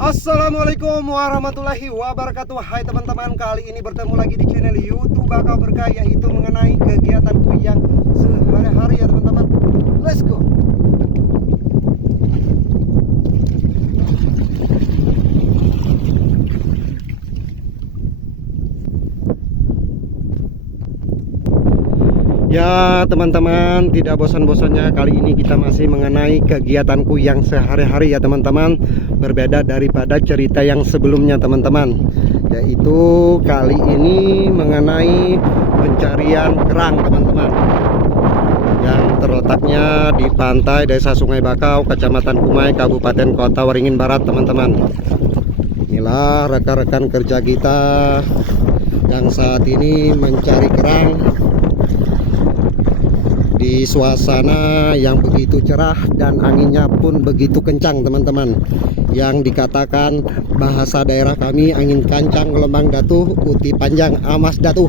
Assalamualaikum warahmatullahi wabarakatuh. Hai teman-teman, kali ini bertemu lagi di channel YouTube Bakau Berkah, yaitu mengenai kegiatanku yang sehari-hari ya teman-teman. Let's go. Ya teman-teman, tidak bosan-bosannya kali ini kita masih mengenai kegiatanku yang sehari-hari ya teman-teman. Berbeda daripada cerita yang sebelumnya teman-teman, yaitu kali ini mengenai pencarian kerang teman-teman, yang terletaknya di pantai Desa Sungai Bakau, Kecamatan Kumai, Kabupaten Kota Waringin Barat teman-teman. Inilah rekan-rekan kerja kita yang saat ini mencari kerang di suasana yang begitu cerah dan anginnya pun begitu kencang teman-teman, yang dikatakan bahasa daerah kami angin kancang gelombang datuh uti panjang amas datuh.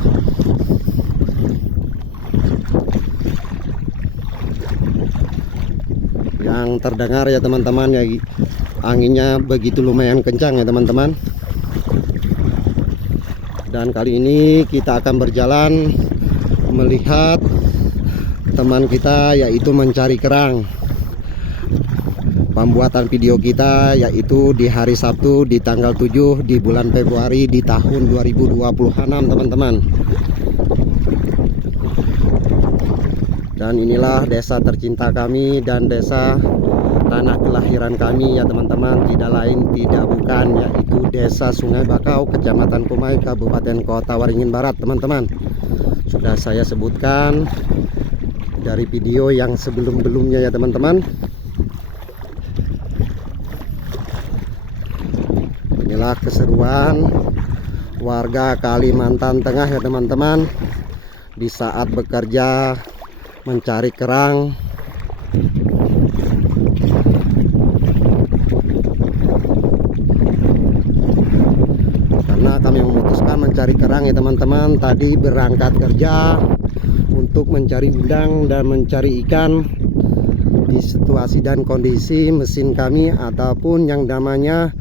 Yang terdengar ya teman-teman, ya anginnya begitu lumayan kencang ya teman-teman. Dan kali ini kita akan berjalan melihat teman kita, yaitu mencari kerang. Pembuatan video kita yaitu di hari Sabtu di tanggal 7 di bulan Februari di tahun 2026 teman-teman. Dan inilah desa tercinta kami dan desa tanah kelahiran kami ya teman-teman, tidak lain tidak bukan yaitu Desa Sungai Bakau, Kecamatan Kumai, Kabupaten Kota Waringin Barat teman-teman. Sudah saya sebutkan dari video yang sebelum-belumnya ya teman-teman. Inilah keseruan warga Kalimantan Tengah ya teman-teman, di saat bekerja mencari kerang. Karena kami memutuskan mencari kerang ya teman-teman, tadi berangkat kerja untuk mencari udang dan mencari ikan. Di situasi dan kondisi mesin kami ataupun yang namanya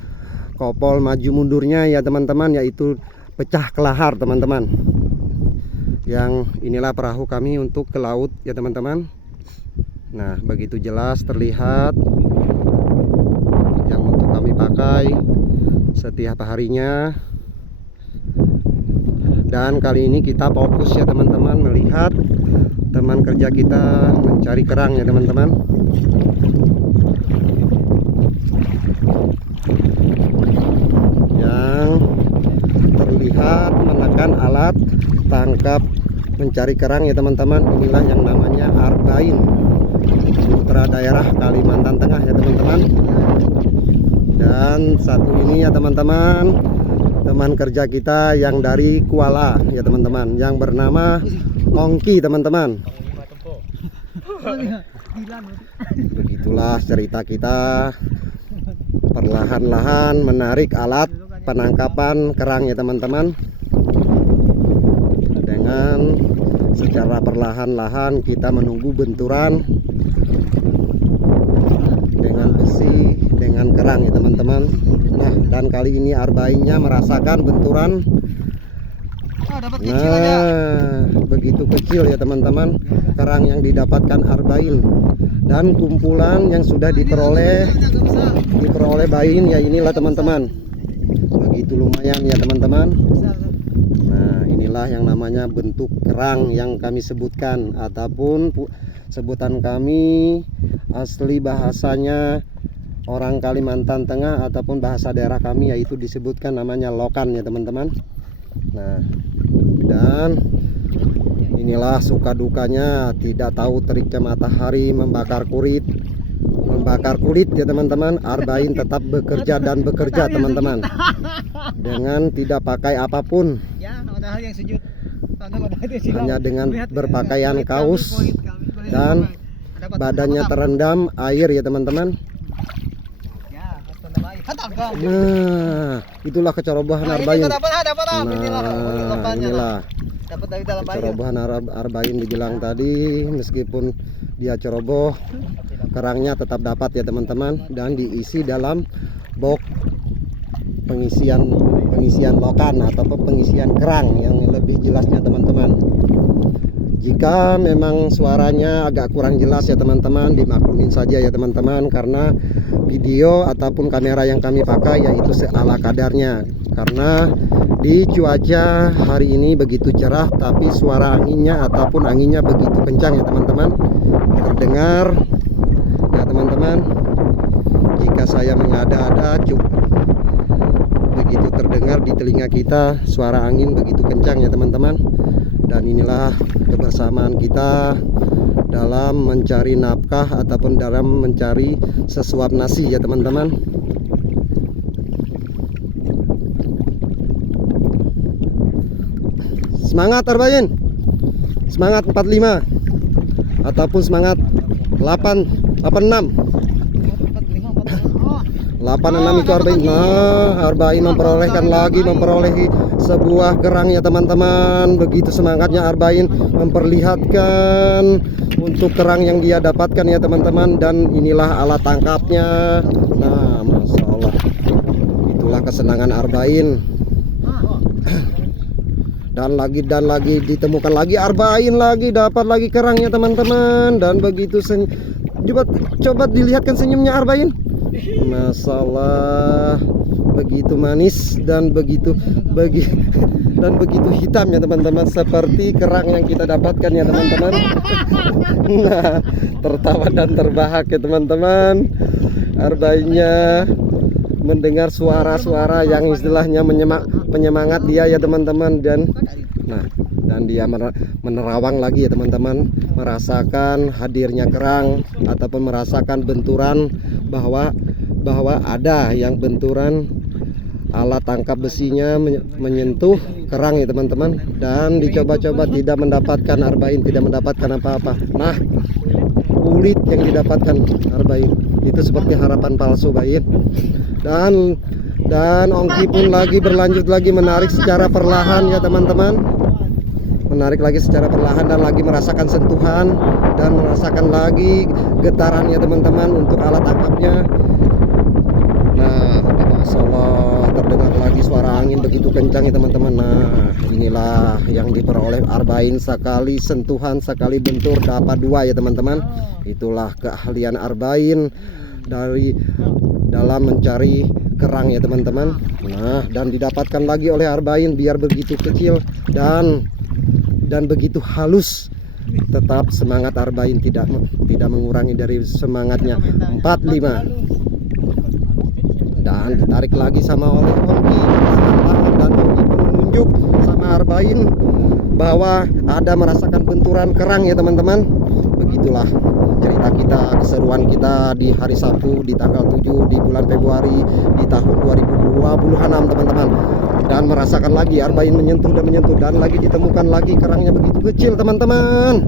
kopol maju mundurnya ya teman-teman, yaitu pecah kelahar teman-teman. Yang inilah perahu kami untuk ke laut ya teman-teman. Nah, begitu jelas terlihat yang untuk kami pakai setiap harinya. Dan kali ini kita fokus ya teman-teman melihat teman kerja kita mencari kerang ya teman-teman. Yang terlihat menekan alat tangkap mencari kerang ya teman-teman. Inilah yang namanya Arbain, putra daerah Kalimantan Tengah ya teman-teman. Dan satu ini ya teman-teman, teman kerja kita yang dari Kuala ya teman-teman, yang bernama Ongki teman-teman. Begitulah cerita kita, perlahan-lahan menarik alat penangkapan kerang ya teman-teman. Dengan secara perlahan-lahan kita menunggu benturan dengan besi dengan kerang ya teman-teman. Nah, dan kali ini Arbainnya merasakan benturan. Nah, begitu kecil ya teman-teman kerang yang didapatkan Arbain. Dan kumpulan yang sudah diperoleh Bain ya inilah teman-teman. Begitu lumayan ya teman-teman. Nah, inilah yang namanya bentuk kerang yang kami sebutkan, ataupun sebutan kami asli bahasanya orang Kalimantan Tengah ataupun bahasa daerah kami yaitu disebutkan namanya lokan ya teman-teman. Nah, dan inilah suka dukanya tidak tahu teriknya matahari membakar kulit ya teman-teman. Arbain tetap bekerja dan bekerja teman-teman, dengan tidak pakai apapun, hanya dengan berpakaian kaos dan badannya terendam air ya teman-teman. Nah, itulah kecerobohan Arbain. Nah, inilah kecerobohan Arbain dibilang tadi. Meskipun dia ceroboh, kerangnya tetap dapat ya teman-teman, dan diisi dalam box pengisian lokan ataupun pengisian kerang yang lebih jelasnya teman-teman. Jika memang suaranya agak kurang jelas ya teman-teman, dimaklumin saja ya teman-teman, karena video ataupun kamera yang kami pakai yaitu seala kadarnya. Karena di cuaca hari ini begitu cerah, tapi suara anginnya ataupun anginnya begitu kencang ya teman-teman, terdengar ya teman-teman. Jika saya mengada-ada begitu terdengar di telinga kita suara angin begitu kencang ya teman-teman. Dan inilah kebersamaan kita dalam mencari nafkah ataupun dalam mencari sesuap nasi ya teman-teman. Semangat Arbain, semangat 45 ataupun semangat 86 itu Arbain. Nah, Arbain memperolehi sebuah kerang ya teman-teman. Begitu semangatnya Arbain memperlihatkan untuk kerang yang dia dapatkan ya teman-teman. Dan inilah alat tangkapnya. Nah, Masya Allah, itulah kesenangan Arbain. Dan lagi ditemukan lagi Arbain, lagi dapat lagi kerangnya teman-teman. Dan begitu coba dilihatkan senyumnya Arbain. Masya Allah, begitu manis dan begitu hitam ya teman-teman, seperti kerang yang kita dapatkan ya teman-teman. Nah, tertawa dan terbahak ya teman-teman. Arbainnya mendengar suara-suara yang istilahnya penyemangat dia ya teman-teman. Dan dia menerawang lagi ya teman-teman, merasakan hadirnya kerang ataupun merasakan benturan bahwa ada yang benturan alat tangkap besinya menyentuh kerang ya teman-teman. Dan dicoba-coba tidak mendapatkan Arbain, tidak mendapatkan apa-apa. Nah, kulit yang didapatkan Arbain itu seperti harapan palsu Bain. Dan ongki pun berlanjut lagi menarik secara perlahan ya teman-teman. Menarik lagi secara perlahan dan lagi merasakan sentuhan dan merasakan lagi getaran ya teman-teman untuk alat tangkapnya. Nah, Masya Allah, terdengar lagi suara angin begitu kencang ya teman-teman. Nah, inilah yang diperoleh Arbain, sekali sentuhan sekali bentur dapat 2 ya teman-teman. Itulah keahlian Arbain dalam mencari kerang ya teman-teman. Nah, dan didapatkan lagi oleh Arbain biar begitu kecil dan begitu halus. Tetap semangat Arbain tidak mengurangi dari semangatnya 45. Dan ditarik lagi sama oleh ongki dan ongki pun menunjuk sama Arbain bahwa ada merasakan benturan kerang ya teman-teman. Begitulah cerita kita, keseruan kita di hari Sabtu di tanggal 7 di bulan Februari di tahun 2026 teman-teman. Dan merasakan lagi Arbain menyentuh dan lagi ditemukan lagi kerangnya begitu kecil teman-teman.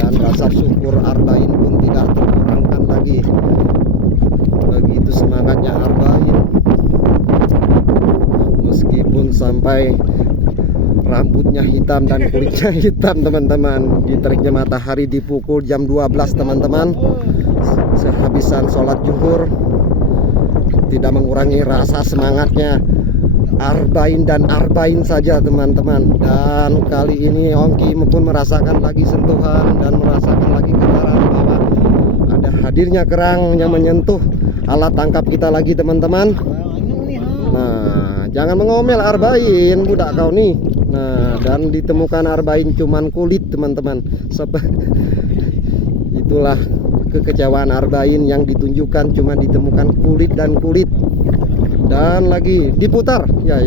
Dan rasa syukur Arbain pun tidak terkurangkan lagi. Begitu semangatnya Arbain, meskipun sampai rambutnya hitam dan kulitnya hitam teman-teman. Di teriknya matahari di pukul jam 12 teman-teman, sehabisan sholat zuhur, tidak mengurangi rasa semangatnya Arbain dan Arbain saja teman-teman. Dan kali ini ongki pun merasakan lagi sentuhan dan merasakan lagi getaran bahwa ada hadirnya kerang yang menyentuh alat tangkap kita lagi teman-teman. Nah, jangan mengomel Arbain, budak kau nih. Nah, dan ditemukan Arbain cuman kulit teman-teman. Itulah kekecewaan Arbain yang ditunjukkan, cuma ditemukan kulit dan kulit. Dan lagi diputar ya.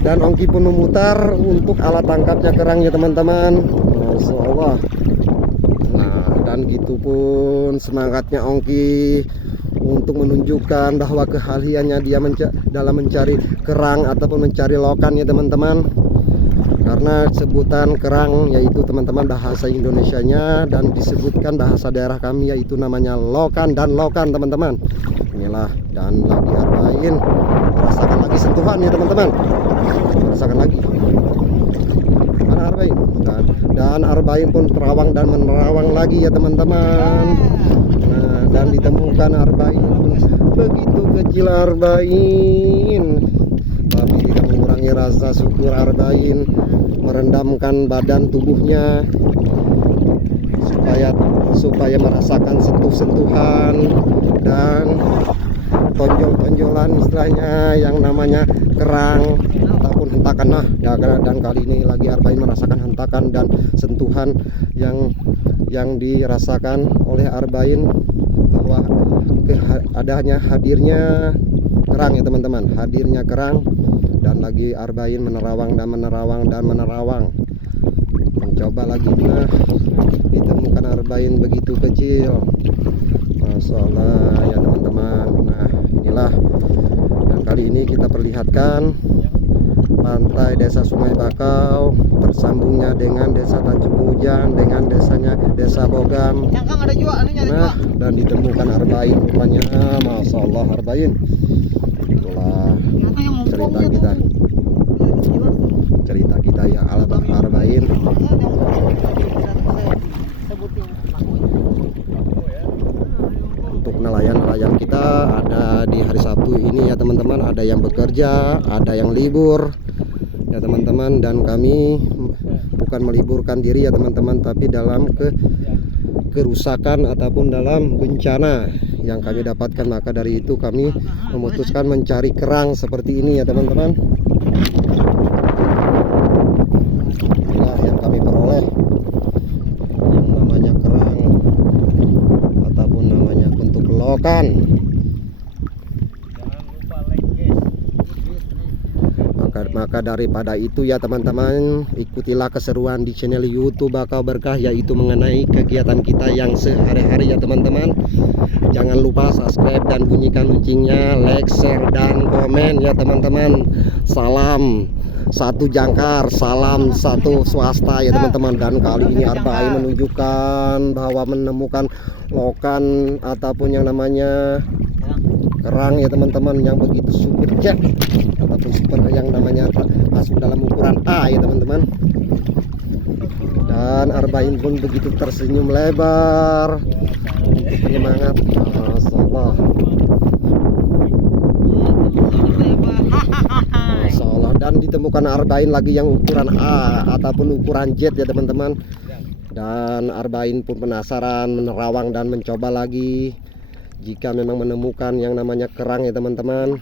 Dan ongki pun memutar untuk alat tangkapnya kerangnya teman-teman. Masya Allah. Nah, dan gitu pun semangatnya ongki untuk menunjukkan bahwa keahliannya dia dalam mencari kerang ataupun mencari lokan ya teman-teman. Karena sebutan kerang yaitu teman-teman bahasa Indonesianya, dan disebutkan bahasa daerah kami yaitu namanya lokan dan lokan teman-teman. Inilah, dan lagi Arbain merasakan lagi sentuhan ya teman-teman. Merasakan lagi mana Arbain, dan Arbain pun terawang dan menerawang lagi ya teman-teman. Nah, dan ditemukan Arbain pun begitu kecil Arbain, tapi tidak mengurangi rasa syukur Arbain, merendamkan badan tubuhnya supaya merasakan sentuhan dan tonjol-tonjolan istilahnya yang namanya kerang ataupun hentakan. Nah ya, dan kali ini lagi Arbain merasakan hentakan dan sentuhan yang dirasakan oleh Arbain, bahwa adanya hadirnya kerang ya teman-teman, hadirnya kerang, dan lagi Arbain menerawang mencoba lagi. Nah ditemukan Arbain begitu kecil, Masya Allah ya teman-teman. Nah inilah, dan kali ini kita perlihatkan pantai desa Sungai Bakau tersambungnya dengan desa Tanjung Hujan, dengan desa Bogam. Nah dan ditemukan Arbain rupanya. Masya Allah Arbain. Itulah cerita kita ya Arbain. Untuk nelayan kita ada di hari Sabtu ini ya teman-teman, ada yang bekerja, ada yang libur ya teman-teman, dan kami bukan meliburkan diri ya teman-teman, tapi dalam kerusakan ataupun dalam bencana yang kami dapatkan, maka dari itu kami memutuskan mencari kerang seperti ini ya teman-teman. Inilah yang kami peroleh, yang namanya kerang ataupun namanya bentuk lokan. Maka daripada itu ya teman-teman, ikutilah keseruan di channel YouTube Bakau Berkah, yaitu mengenai kegiatan kita yang sehari-hari ya teman-teman. Jangan lupa subscribe dan bunyikan loncengnya, like, share, dan komen ya teman-teman. Salam satu jangkar, salam satu swasta ya teman-teman. Dan kali ini Arbain menunjukkan bahwa menemukan lokan ataupun yang namanya kerang ya teman-teman, yang begitu super jack ataupun super yang namanya masuk dalam ukuran A ya teman-teman. Dan Arbain pun begitu tersenyum lebar untuk penyemangat. Masya Allah. Dan ditemukan Arbain lagi yang ukuran A ataupun ukuran Z ya teman-teman. Dan Arbain pun penasaran, menerawang dan mencoba lagi jika memang menemukan yang namanya kerang ya teman-teman.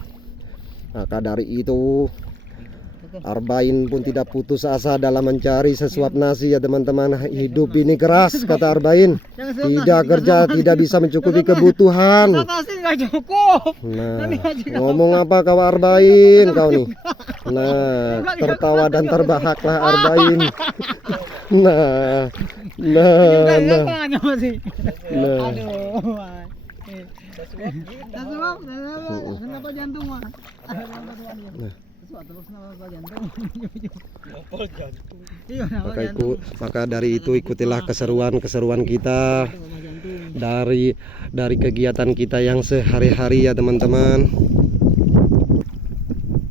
Maka dari itu Arbain pun tidak putus asa dalam mencari sesuap nasi ya teman-teman. Hidup ini keras kata Arbain, tidak kerja tidak bisa mencukupi kebutuhan. Nah ngomong apa kau Arbain kau nih. Nah tertawa dan terbahaklah Arbain. Nah kenapa jantung mah? Maka dari itu ikutilah keseruan kita dari kegiatan kita yang sehari-hari ya teman-teman.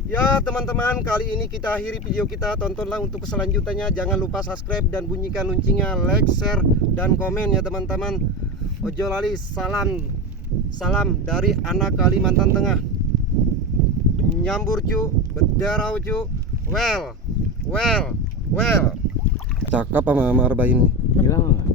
Ya teman-teman, kali ini kita akhiri video kita. Tontonlah untuk selanjutnya. Jangan lupa subscribe dan bunyikan loncengnya, like, share, dan komen ya teman-teman. Ojo lali, salam dari anak Kalimantan Tengah. Nyambur cu, berdarau cu, well. Cakep sama Arbain. Hilang.